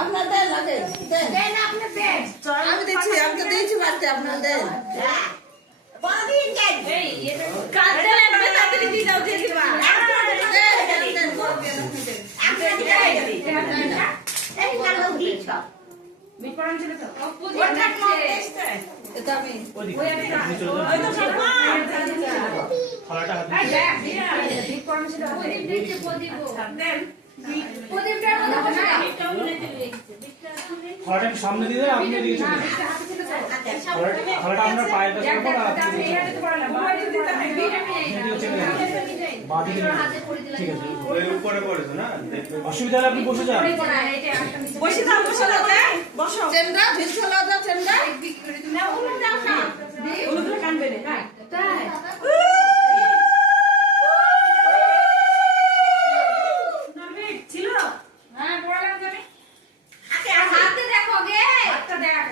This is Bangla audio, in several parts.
আপনার দেন আগে দেন দেন আপনি দেন আমি দিচ্ছি আমি তো দিয়েছি বাড়তে আপনার দেন বড়দিন দেন এই এটা কাটতে লাগবে তাড়াতাড়ি দিয়ে দাও দিয়ে দিবা আপনি দেন এই কালো দিছ মিট করান ছিল তো ওটা কম টেস্ট এটা আমি ওই একটা ওই তো সব থালাটা হাতে এই দেখ মিট করান ছিল প্রদীপ দেখতে প্রদীপ দেন প্রদীপটার মধ্যে না থালাটা আমি সামনে দিয়ে দেন, আপনি দিয়ে চলে যান। হাতে ছিল তো থালাটা আপনার পায়ের কাছে রাখুন আর আপনি আমি দিয়ে এই হাতে তো পড়ালাম বাইরে দিতে হবে মিট আমি দিয়ে চলে যান। বাঁ দিকে নিয়ে যান। হাতে করে দিলাম ঠিক আছে ওই উপরে পড়েছে না দেখবে অসুবিধা হলে আপনি বসে যান। ওই পড়া এটা একটা নিচে বসে দাও বসো চেন্ডা ঝিলছলা দাও চেন্ডা না ওগুলো দাও না ওগুলো কানবে না তাই মিট ছিল হ্যাঁ পড়ালাম তো আমি হাতে দেখো গে হাতটা দেখ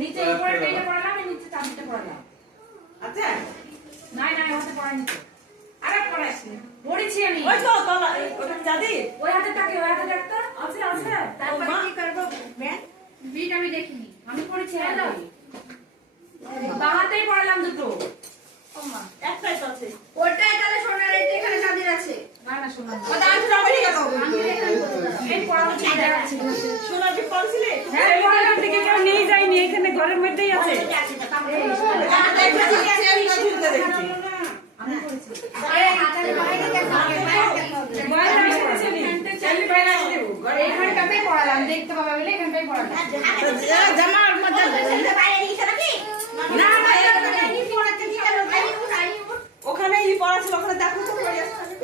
নিচে উপরে পেটে পড়ালাম নিচে চামচটা পড়ালাম আচ্ছা নাই নাই হাতে পড়াইনি তো আরে পড়াইছি পড়েছি আমি ওই তো তলা ওটা জাদি ওই হাতে তাকে ওই হাতে দেখতো আছে আছে তারপরে কি করব ব্যান বিট আমি দেখিনি আমি পড়েছি হ্যালো বাহাতেই পড়ালাম দুটো একটাই তো আছে ওটাই তাহলে সোনার এই এখানে চাঁদের আছে না না সোনা ওটা আমি জমা দিয়ে গেল আমি এখানে এই পড়ানো ঠিক আছে সোনা যে পড়ছিলে হ্যাঁ পড়ালাম থেকে কেউ নিয়ে যায়নি এখানে ঘরের মধ্যেই আছে আমি পড়েছি আরে হাতের বাইরে দেখো বাইরে আসছে চাইলে বাইরে আসলে এইখানটাতেই পড়ালাম দেখতে পাবে বলে এখানটাই পড়ালাম জামার মধ্যে বাইরে নিয়ে নাকি না না ওখানে ই পড়া ছিল ওখানে দেখো তো পড়ে আসছে